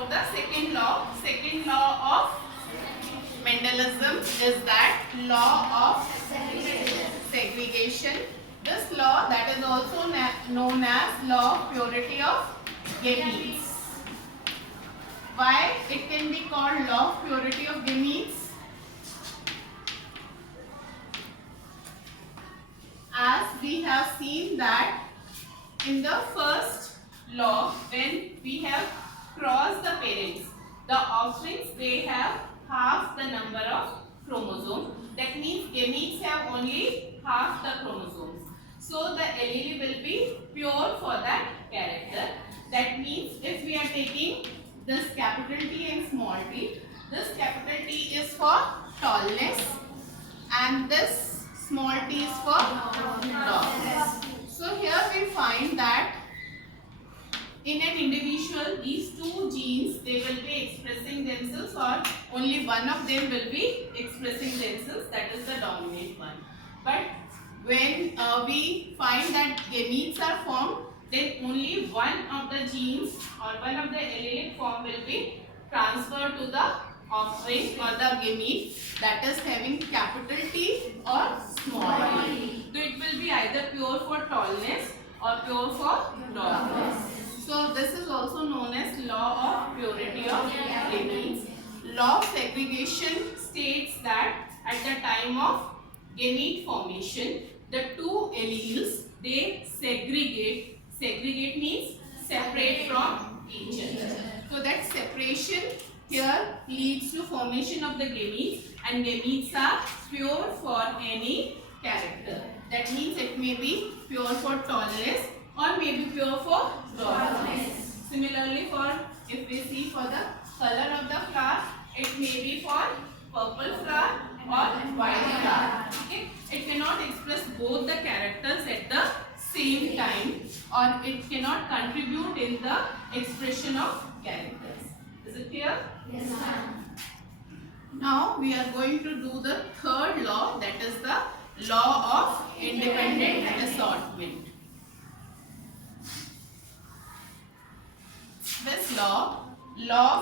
about the second law. Second law of Mendelism is that law of segregation. This law, that is also known as law of purity of gametes. Why it can be called law of purity of gametes? As we have seen that in the first law, when we have crossed the parents, the offsprings, they have half the number of chromosomes. That means gametes have only half the chromosomes. So the allele will be pure for that character. That means if we are taking this capital T and small t, this capital T is for tallness and this small t is for tallness. So here we find that in an individual, these two genes, they will be expressing themselves, or only one of them will be expressing themselves, that is the dominant one. But when we find that gametes are formed, then only one of the genes or one of the allelic form will be transferred to the offspring or the gamete, that is having capital T or small t. So it will be either pure for tallness or pure for tallness. So this is also known as law of purity of gametes. Law of segregation states that at the time of gamete formation, the two alleles, they segregate. Segregate means separate from each other. So that separation here leads to formation of the gametes, and gametes are pure for any character. That means it may be pure for tallness or may be pure for tallness. Similarly, for if we see for the color of the flower, it may be for purple flower or white flower. Okay? It cannot express both the characters at the same time, or it cannot contribute in the expression of characters. Is it clear? Yes, ma'am. Now we are going to do the third law, that is the law of independent assortment. This law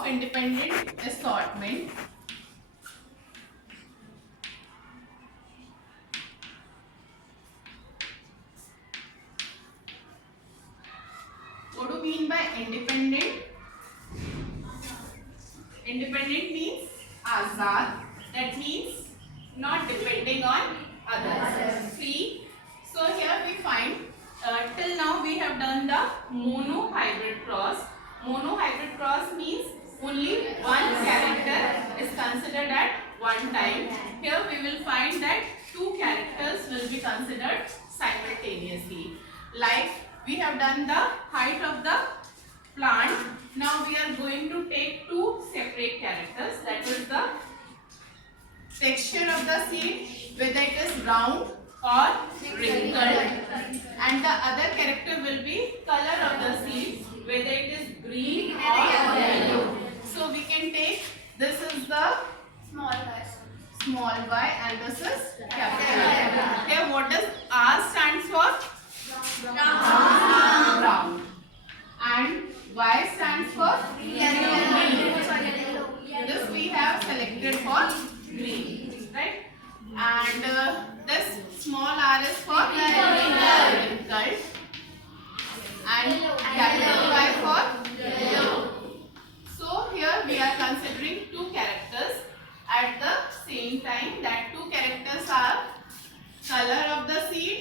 of independent assortment, what do you mean by independent? Independent means azad. That means not depending on others. Free. So here we find till now we have done the monohybrid cross. Monohybrid cross means only one character is considered at one time. Here we will find that two characters will be considered simultaneously. Like we have done the height of the plant. Now we are going to take two separate characters, that is the texture of the seed, whether it is round or wrinkled, and the other character will be color of the seed, whether it is green or yellow. So we can take, this is the small y and this is capital Y. Here what does R stands for? Brown. And Y stands for yellow. This we have selected for green, right? And this small r is for wrinkled, and capital Y for yellow. So here we are considering two characters at the same time. That two characters are color of the seed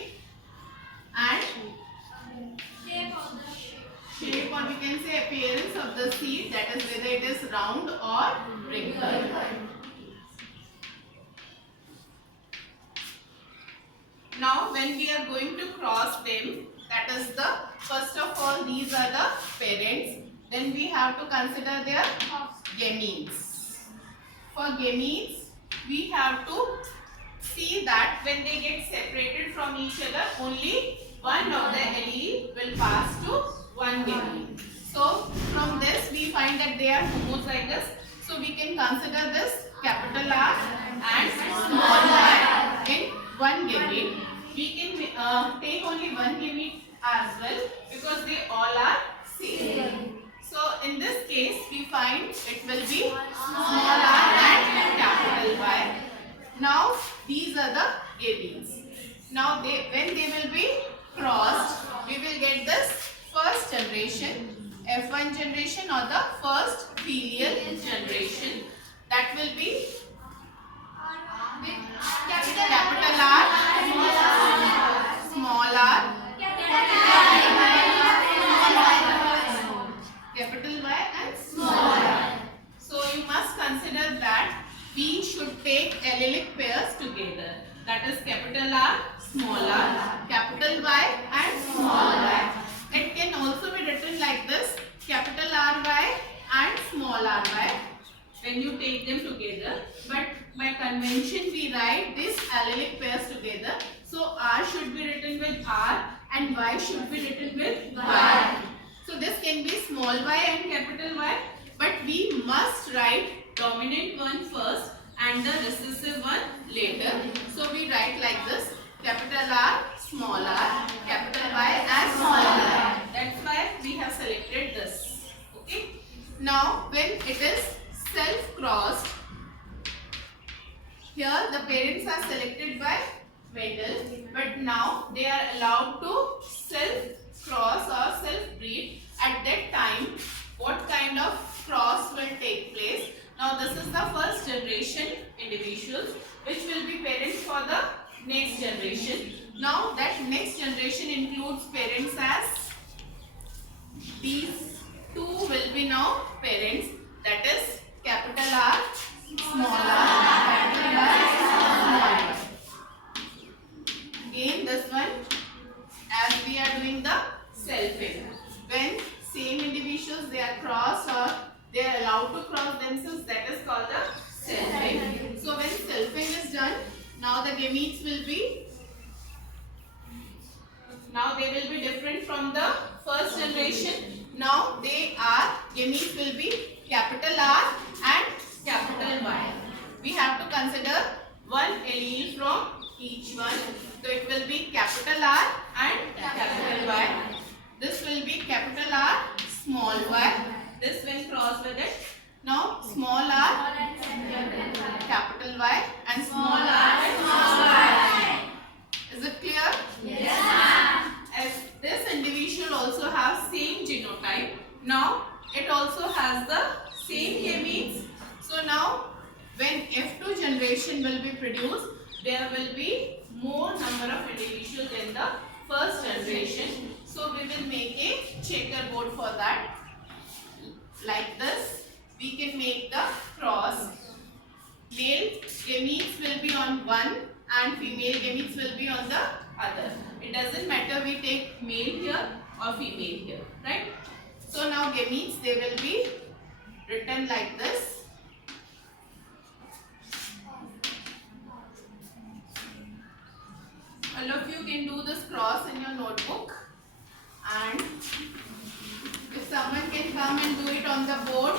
and shape, or we can say appearance of the seed, that is whether it is round or wrinkled. Now when we are going to cross them, that is the first of all these are the parents, then we have to consider their gametes. For gametes we have to see that when they get separated from each other, only one of the allele will pass to one gamete. So from this we find that they are homozygous. So we can consider this capital R and small y in one gamete. We can take only one gamete as well because they all are same. So in this case case we find it will be small r and capital Y. Now these are the gametes. Now when they will be crossed, we will get this first generation, F1 generation, or the first filial generation. That will be capital R, small r, capital Y and small r. So you must consider that we should take allylic pairs together. That is capital R, small r, capital Y and small y. It can also be written like this, capital RY and small ry when you take them together. But by convention we write these allylic pairs together. So R should be written with R and Y should be written with Y. So this can be small y and capital Y, but we must write dominant one first and the recessive one later. So we write like this, capital R, small r, capital Y and small r. That's why we have selected this. Okay. Now when it is self-crossed, here the parents are selected by Mendel, but now they are allowed to self-cross or self-breed. At that time, what kind of cross will take place? Now this is the first generation individuals which will be parents for the next generation. Now that next generation includes parents as these two will be now parents, that is capital R, small r, capital Y, small r. Again this one, as we are doing the selfing, when same individuals they are crossed or they are allowed to cross themselves, that is called the selfing. So when selfing is done, now the gametes will be, now they will be different from the first generation. Now they are, gametes will be capital R and capital Y. We have to consider one allele from each one. So it will be capital R and capital Y. This will be capital R, small y. This when crossed with it. Now small r, capital Y and small r and small y. Is it clear? Yes. As this individual also have same genotype. Now it also has the same gametes. So now when F2 generation will be produced, there will be more number of individuals than the first generation. So we will make a checkerboard for that. Like this, we can make the cross. Male gametes will be on one and female gametes will be on the other. It doesn't matter we take male here or female here, right? So now gametes, they will be written like this. All of you can do this cross in your notebook, and if someone can come and do it on the board.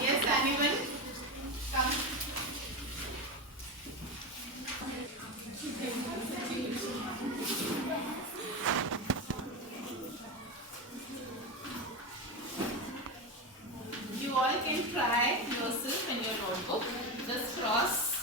Yes, anyone? Come. You all can try yourself in your notebook. This cross.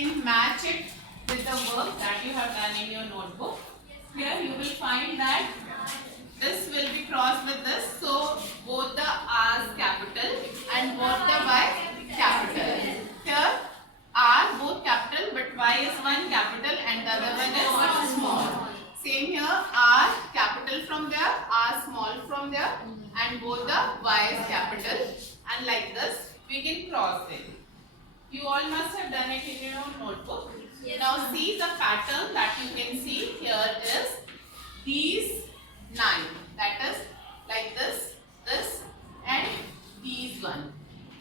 can match it with the work that you have done in your notebook. Here you will find that this will be crossed with this, so both the R's capital and both the Y capital. Here R both capital, but Y is one capital and the other one is small. Same here, R capital from there, R small from there, and both the Y is capital. And like this, we can cross it. You all must have done it in your notebook. Now see the pattern that you can see here is these 9. That is like this, this, and these one.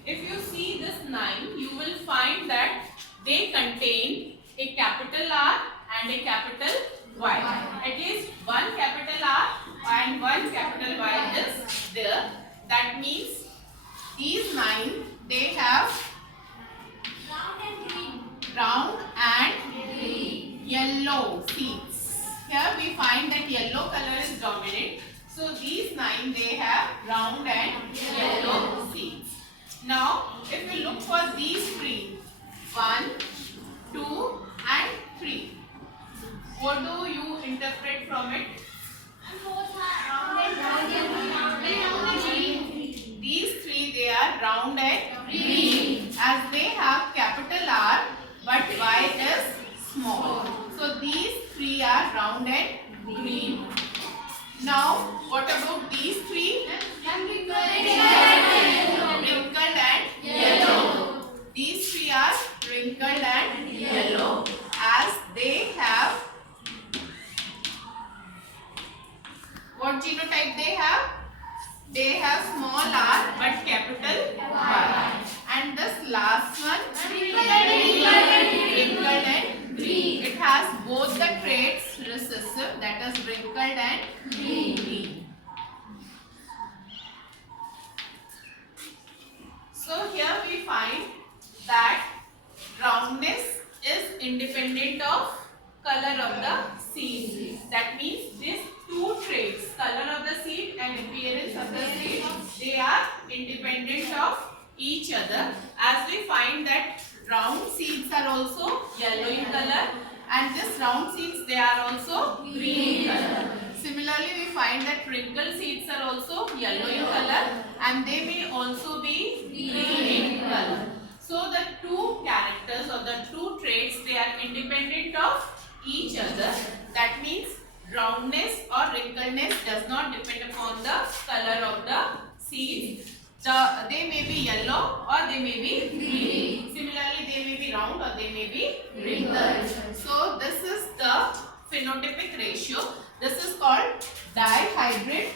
If you see this 9, you will find that they contain a capital R and a capital Y. At least one capital R and one capital Y is there. That means these 9, they have round and yellow seeds. Here we find that yellow color is dominant. So these 9, they have round and yellow seeds. Now if we look for these 3, 1, 2 and 3. What do you interpret from it? These 3, they are round and green, as they have capital R but Y is small. So these 3 are round and green. Now what about these 3? Wrinkled and yellow. These 3 are wrinkled and yellow, as they have what genotype they have? They have small r but capital Y. And this last one, wrinkled and green. It has both the traits recessive, that is wrinkled and green. So here we find that roundness is independent of color of the seed. That means these 2 traits, color of the seed and appearance of the seed, they are independent of each other, as we find that round seeds are also yellow in color and this round seeds, they are also green in color. Similarly, we find that wrinkled seeds are also yellow in color and they may also be green in color. So the 2 characters or the 2 traits, they are independent of each other. That means roundness or wrinkledness does not depend upon the color of the seeds. They may be yellow or they may be green. Similarly, they may be round or they may be wrinkled. So this is the phenotypic ratio. This is called dihybrid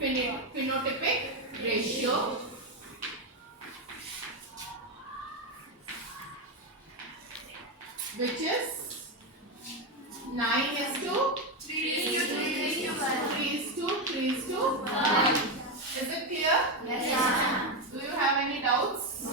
phenotypic ratio. Which is 9 is to 3:1. Is it clear? Yes, ma'am. Do you have any doubts? No.